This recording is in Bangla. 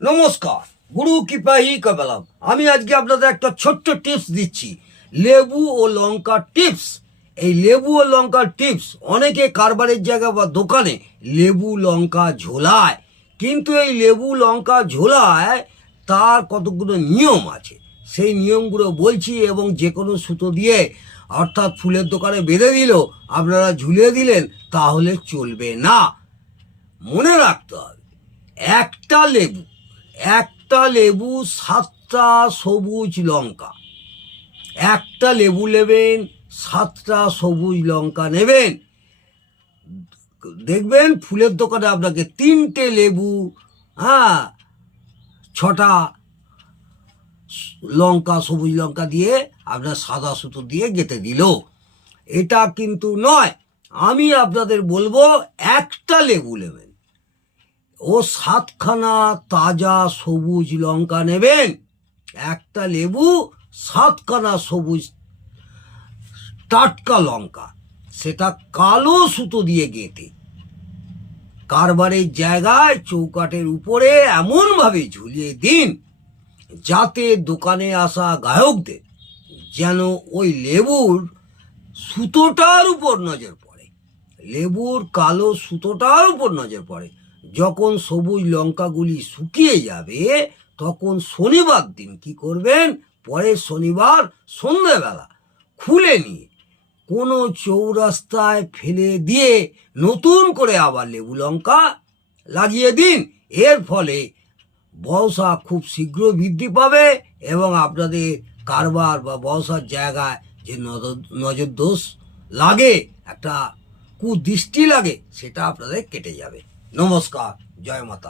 নমস্কার, গুরু কৃপাহি কবেলাম। আমি আজকে আপনাদের একটা ছোট্ট টিপস দিচ্ছি, লেবু ও লঙ্কার টিপস। এই লেবু ও লঙ্কার টিপস অনেকে কারবারের জায়গা বা দোকানে লেবু লঙ্কা ঝোলায়, কিন্তু এই লেবু লঙ্কা ঝোলায় তার কতগুলো নিয়ম আছে। সেই নিয়মগুলো বলছি, এবং যে কোনো সুতো দিয়ে অর্থাৎ ফুলের দোকানে বেঁধে দিল, আপনারা ঝুলিয়ে দিলেন, তাহলে চলবে না। মনে রাখতে হবে, একটা লেবু একটা লেবু 7টা সবুজ লঙ্কা, একটা লেবু নেবেন, 7টা সবুজ লঙ্কা নেবেন। দেখবেন ফুলের দোকানে আপনাকে 3টে লেবু, 6টা লঙ্কা, সবুজ লঙ্কা দিয়ে আপনার সাদা সুতো দিয়ে গেঁথে দিল। এটা কিন্তু নয়। আমি আপনাদের বলবো, একটা লেবু নেবেন ও 7খানা তাজা সবুজ লঙ্কা নেবেন। একটা লেবু, 7খানা সবুজ টাটকা লঙ্কা, সেটা কালো সুতো দিয়ে গেঁথে কারবারের জায়গায় চৌকাঠের উপরে এমনভাবে ঝুলিয়ে দিন, যাতে দোকানে আসা গ্রাহকদের যেন ওই লেবুর সুতোটার উপর নজর পড়ে, লেবুর কালো সুতোটার উপর নজর পড়ে। যখন সবুজ লঙ্কাগুলি শুকিয়ে যাবে, তখন শনিবার দিন কি করবেন, পরের শনিবার সন্ধ্যেবেলা খুলে নিয়ে কোনো চৌরাস্তায় ফেলে দিয়ে নতুন করে আবার লেবু লঙ্কা লাগিয়ে দিন। এর ফলে ব্যবসা খুব শীঘ্র বৃদ্ধি পাবে, এবং আপনাদের কারবার বা ব্যবসার জায়গায় যে নজর দোষ লাগে, একটা কুদৃষ্টি লাগে, সেটা আপনাদের কেটে যাবে। নমস্কার, জয় মাতা।